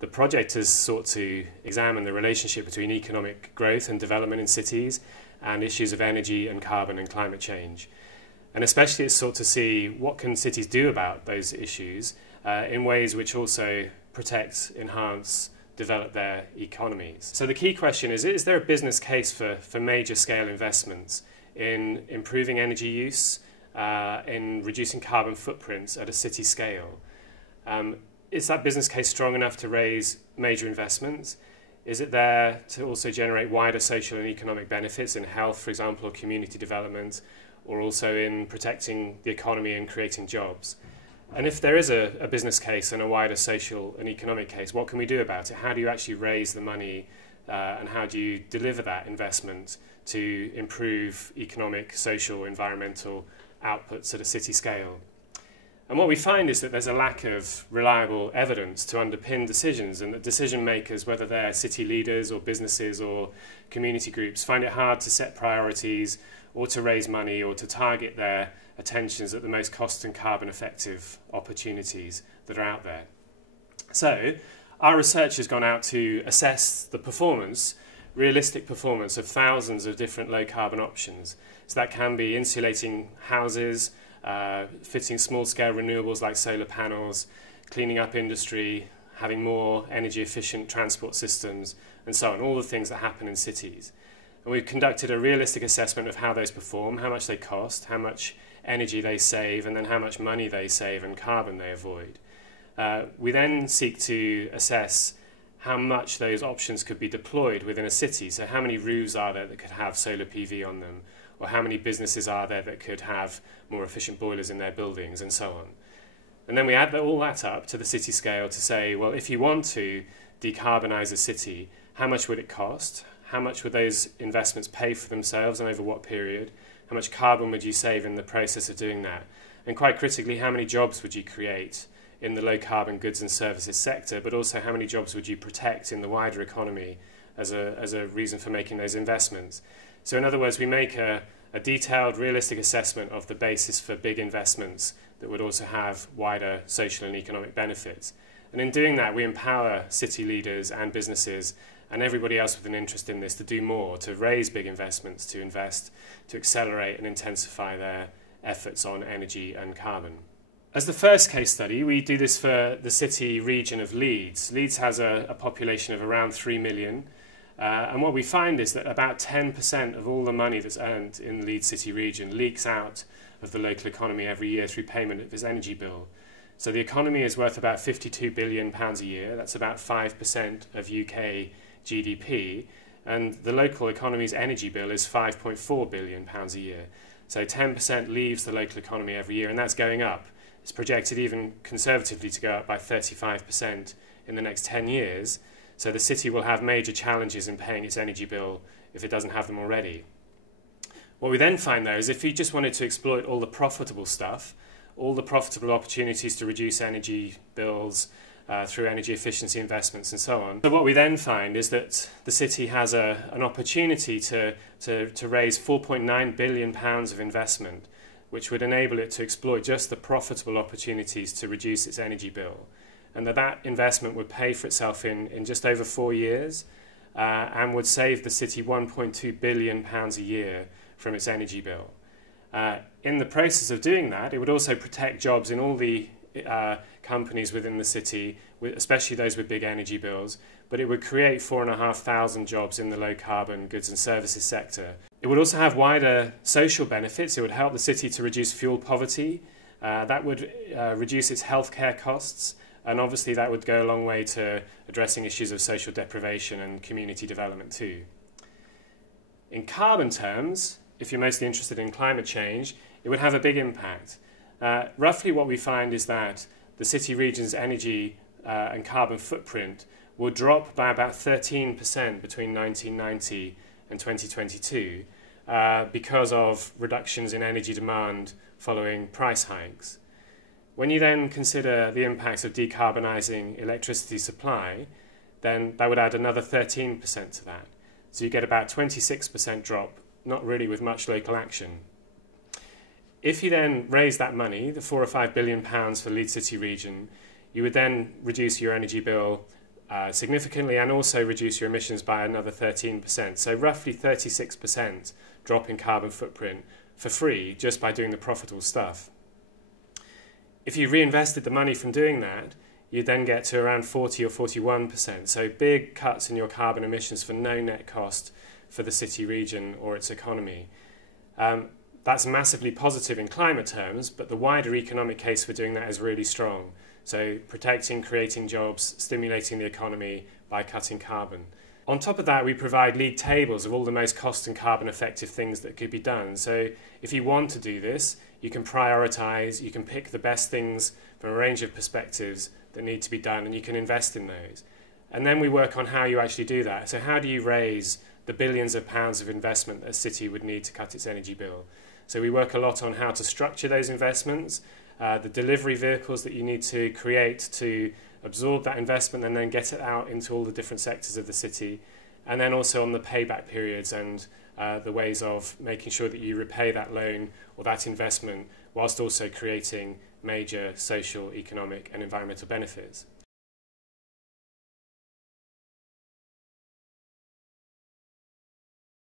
The project has sought to examine the relationship between economic growth and development in cities and issues of energy and carbon and climate change. And especially it's sought to see what can cities do about those issues in ways which also protect, enhance, develop their economies. So the key question is there a business case for major scale investments in improving energy use, in reducing carbon footprints at a city scale? Is that business case strong enough to raise major investments? Is it there to also generate wider social and economic benefits in health, for example, or community development, or also in protecting the economy and creating jobs? And if there is a business case and a wider social and economic case, what can we do about it? How do you actually raise the money and how do you deliver that investment to improve economic, social, environmental outputs at a city scale? And what we find is that there's a lack of reliable evidence to underpin decisions, and that decision makers, whether they're city leaders or businesses or community groups, find it hard to set priorities or to raise money or to target their attentions at the most cost and carbon effective opportunities that are out there. So our research has gone out to assess the performance, realistic performance of thousands of different low carbon options. So that can be insulating houses, fitting small-scale renewables like solar panels, cleaning up industry, having more energy-efficient transport systems, and so on, all the things that happen in cities. And we've conducted a realistic assessment of how those perform, how much they cost, how much energy they save, and then how much money they save and carbon they avoid. We then seek to assess how much those options could be deployed within a city. So how many roofs are there that could have solar PV on them? Or how many businesses are there that could have more efficient boilers in their buildings, and so on. And then we add all that up to the city scale to say, well, if you want to decarbonise a city, how much would it cost? How much would those investments pay for themselves and over what period? How much carbon would you save in the process of doing that? And quite critically, how many jobs would you create in the low carbon goods and services sector, but also how many jobs would you protect in the wider economy as a reason for making those investments? So in other words, we make a detailed, realistic assessment of the basis for big investments that would also have wider social and economic benefits. And in doing that, we empower city leaders and businesses and everybody else with an interest in this to do more, to raise big investments, to invest, to accelerate and intensify their efforts on energy and carbon. As the first case study, we do this for the city region of Leeds. Leeds has a population of around 3 million. And what we find is that about 10% of all the money that's earned in the Leeds city region leaks out of the local economy every year through payment of its energy bill. So the economy is worth about £52 billion a year. That's about 5% of UK GDP. And the local economy's energy bill is £5.4 billion a year. So 10% leaves the local economy every year, and that's going up. It's projected even conservatively to go up by 35% in the next 10 years. So the city will have major challenges in paying its energy bill if it doesn't have them already. What we then find, though, is if you just wanted to exploit all the profitable stuff, all the profitable opportunities to reduce energy bills through energy efficiency investments and so on. So what we then find is that the city has an opportunity to raise £4.9 billion of investment, which would enable it to exploit just the profitable opportunities to reduce its energy bill. And that investment would pay for itself in just over 4 years and would save the city £1.2 billion a year from its energy bill. In the process of doing that, it would also protect jobs in all the companies within the city, especially those with big energy bills, but it would create 4,500 jobs in the low-carbon goods and services sector. It would also have wider social benefits. It would help the city to reduce fuel poverty. That would reduce its healthcare costs. And obviously that would go a long way to addressing issues of social deprivation and community development too. In carbon terms, if you're mostly interested in climate change, it would have a big impact. Roughly what we find is that the city region's energy and carbon footprint will drop by about 13% between 1990 and 2022 because of reductions in energy demand following price hikes. When you then consider the impacts of decarbonising electricity supply, then that would add another 13% to that. So you get about 26% drop, not really with much local action. If you then raise that money, the £4 or £5 billion for Leeds City region, you would then reduce your energy bill significantly, and also reduce your emissions by another 13%. So roughly 36% drop in carbon footprint for free just by doing the profitable stuff. If you reinvested the money from doing that, you then get to around 40 or 41%. So big cuts in your carbon emissions for no net cost for the city region or its economy. That's massively positive in climate terms, but the wider economic case for doing that is really strong. So protecting, creating jobs, stimulating the economy by cutting carbon. On top of that, we provide league tables of all the most cost and carbon effective things that could be done. So if you want to do this, you can prioritize, you can pick the best things from a range of perspectives that need to be done, and you can invest in those. And then we work on how you actually do that. So how do you raise the billions of pounds of investment that a city would need to cut its energy bill? So we work a lot on how to structure those investments, the delivery vehicles that you need to create to absorb that investment and then get it out into all the different sectors of the city, and then also on the payback periods and the ways of making sure that you repay that loan or that investment whilst also creating major social, economic and environmental benefits.